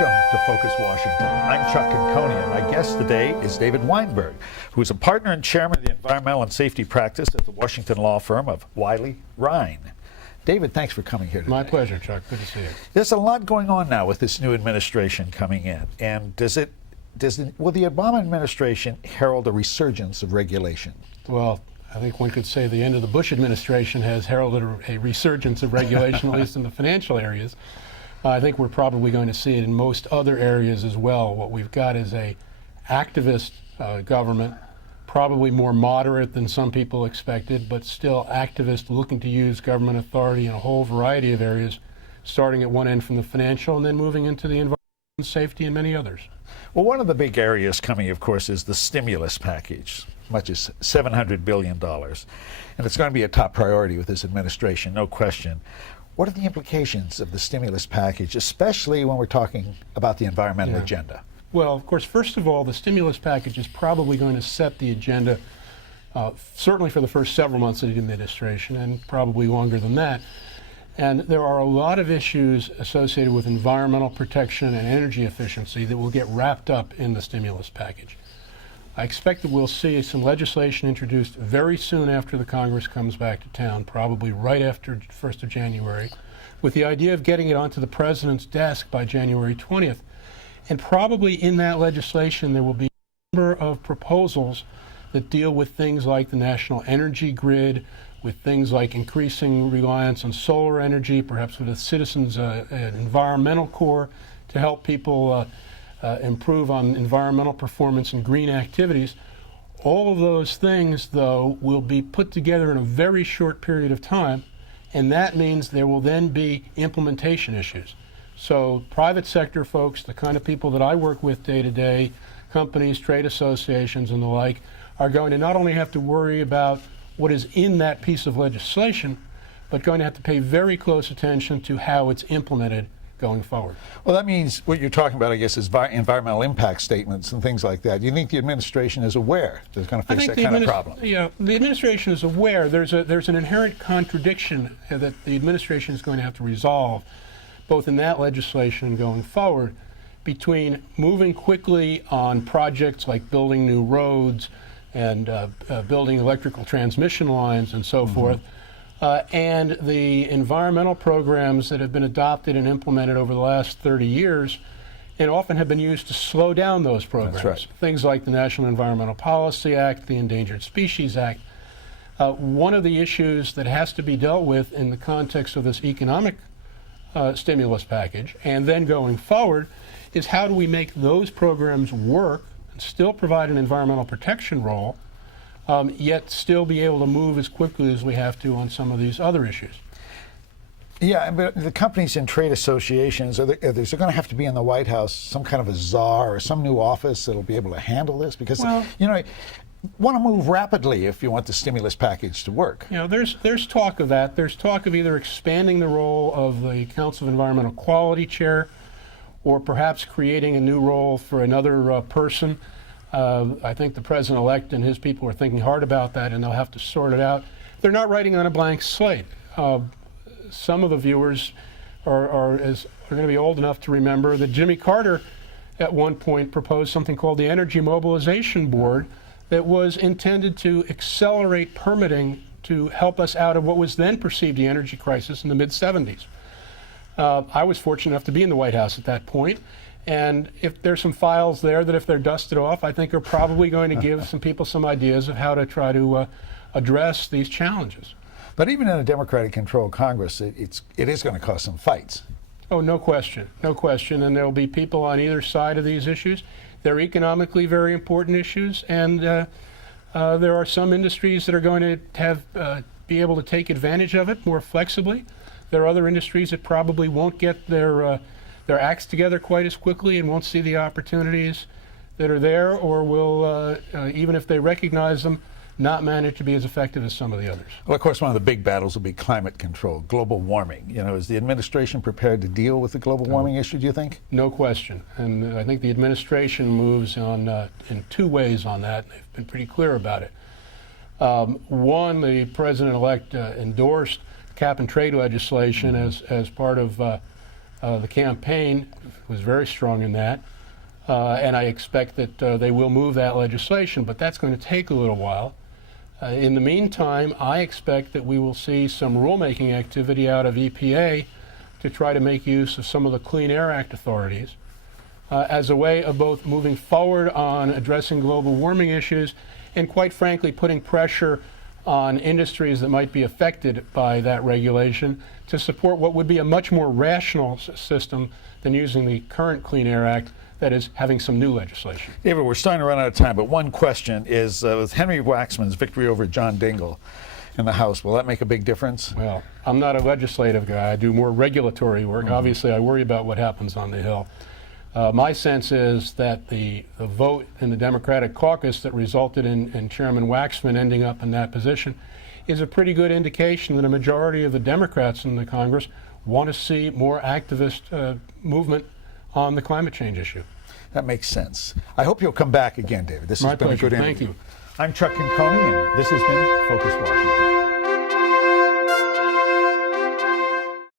Welcome to Focus Washington. I'm Chuck Conconi, and my guest today is David Weinberg, who is a partner and chairman of the environmental and safety practice at the Washington law firm of Wiley Rein. David, thanks for coming here today. My pleasure, Chuck. Good to see you. There's a lot going on now with this new administration coming in, and will the Obama administration herald a resurgence of regulation? Well, I think one could say the end of the Bush administration has heralded a resurgence of regulation, at least in the financial areas. I think we're probably going to see it in most other areas as well. What we've got is a activist government, probably more moderate than some people expected, but still activist, looking to use government authority in a whole variety of areas, starting at one end from the financial and then moving into the environmental and safety and many others. Well, one of the big areas coming, of course, is the stimulus package, much as $700 billion. And it's going to be a top priority with this administration, no question. What are the implications of the stimulus package, especially when we're talking about the environmental agenda? Well, of course, first of all, the stimulus package is probably going to set the agenda, certainly for the first several months of the administration, and probably longer than that. And there are a lot of issues associated with environmental protection and energy efficiency that will get wrapped up in the stimulus package. I expect that we'll see some legislation introduced very soon after the Congress comes back to town, probably right after 1st of January, with the idea of getting it onto the President's desk by January 20th. And probably in that legislation there will be a number of proposals that deal with things like the national energy grid, with things like increasing reliance on solar energy, perhaps with a citizens' environmental corps to help people improve on environmental performance and green activities. All of those things, though, will be put together in a very short period of time, and that means there will then be implementation issues. So private sector folks, the kind of people that I work with day to day, companies, trade associations, and the like, are going to not only have to worry about what is in that piece of legislation, but going to have to pay very close attention to how it's implemented going forward. Well, that means what you're talking about, I guess, is environmental impact statements and things like that. Do you think the administration is aware that it's going to face that kind of problem? Yeah, the administration is aware. There's an inherent contradiction that the administration is going to have to resolve, both in that legislation going forward, between moving quickly on projects like building new roads and building electrical transmission lines and so forth, and the environmental programs that have been adopted and implemented over the last 30 years and often have been used to slow down those programs. That's right. Things like the National Environmental Policy Act, the Endangered Species Act. One of the issues that has to be dealt with in the context of this economic stimulus package and then going forward is how do we make those programs work and still provide an environmental protection role, yet still be able to move as quickly as we have to on some of these other issues. Yeah, but the companies and trade associations, there's going to have to be in the White House some kind of a czar or some new office that'll be able to handle this? Because, you want to move rapidly if you want the stimulus package to work. There's talk of that. There's talk of either expanding the role of the Council of Environmental Quality chair or perhaps creating a new role for another person. I think the president-elect and his people are thinking hard about that, and they'll have to sort it out. They're not writing on a blank slate. Some of the viewers are going to be old enough to remember that Jimmy Carter at one point proposed something called the Energy Mobilization Board that was intended to accelerate permitting to help us out of what was then perceived the energy crisis in the mid-70s. I was fortunate enough to be in the White House at that point. And if there's some files there that if they're dusted off, I think are probably going to give some people some ideas of how to try to address these challenges. But even in a Democratic-controlled Congress, it is going to cause some fights. Oh, no question, no question. And there will be people on either side of these issues. They're economically very important issues, and there are some industries that are going to be able to take advantage of it more flexibly. There are other industries that probably won't get their acts together quite as quickly and won't see the opportunities that are there, or will, even if they recognize them, not manage to be as effective as some of the others. Well, of course, one of the big battles will be climate control, global warming. Is the administration prepared to deal with the global warming issue, do you think? No question. And I think the administration moves on in two ways on that. They've been pretty clear about it. One, the president-elect endorsed cap and trade legislation as part of The campaign was very strong in that, and I expect that they will move that legislation, but that's going to take a little while. In the meantime, I expect that we will see some rulemaking activity out of EPA to try to make use of some of the Clean Air Act authorities as a way of both moving forward on addressing global warming issues and, quite frankly, putting pressure on industries that might be affected by that regulation to support what would be a much more rational system than using the current Clean Air Act, that is, having some new legislation. David, we're starting to run out of time, but one question is, with Henry Waxman's victory over John Dingell in the House, will that make a big difference? Well, I'm not a legislative guy. I do more regulatory work. Obviously, I worry about what happens on the Hill. My sense is that the vote in the Democratic caucus that resulted in Chairman Waxman ending up in that position is a pretty good indication that a majority of the Democrats in the Congress want to see more activist movement on the climate change issue. That makes sense. I hope you'll come back again, David. This has been a good interview. Thank you. I'm Chuck Conconi, and this has been Focus Washington.